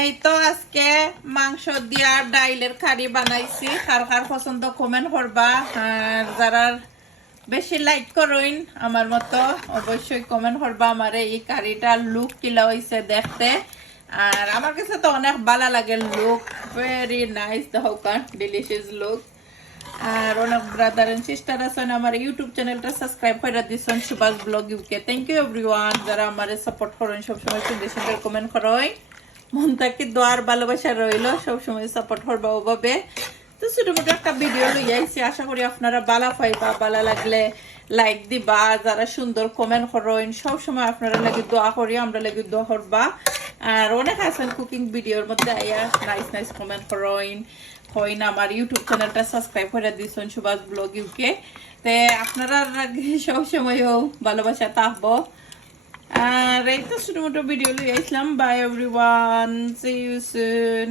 এই তো আজকে মাংস দিয়া ডাইলের কারি বানাইছি। কার কার পছন্দ কমেন্ট করবা, আর যারা বেশি লাইক করুন আমার মতো অবশ্যই কমেন্ট করবা। আমার এই কারিটা লুক কিলা হইছে দেখতে, আর আমার কাছে তো অনেক ভালো লাগে লুক, ভেরি নাইস, দেখো ডিলিশিয়াস লুক। আর অনেক ব্রাদার এন্ড সিস্টার আছেন আমার ইউটিউব চ্যানেলটা সাবস্ক্রাইব করে দিচ্ছেন, Subhash blog UK. Thank you everyone যারা আমার সাপোর্ট করেন, সবসময় সুন্দর সুন্দর কমেন্ট করেন। মন থেকে দোয়ার ভালোবাসা রইল, সবসময় সাপোর্ট করবা ওভাবে। তো ছোটমোটো একটা ভিডিও লই আইছি, আশা করি আপনারা ভালো পাইবা। ভালো লাগলে লাইক দিবা, যারা সুন্দর কমেন্ট করেন সবসময় আপনারা লাগে দোয়া করি, আমরা লাগে দোয়া করবা। আর অনেক আছেন কুকিং ভিডিওর মধ্যে আইয়া নাইস নাইস কমেন্ট করেন, হয় না আমার ইউটিউব চ্যানেলটা সাবস্ক্রাইব করে দিয়েছেন সুভাষ ব্লগ ইউকে। তে আপনারা সবসময়ও ভালোবাসা থাকবো। আর এই তো ছোট মোটো ভিডিও লিয়ে আসলাম। Bye everyone, see you soon.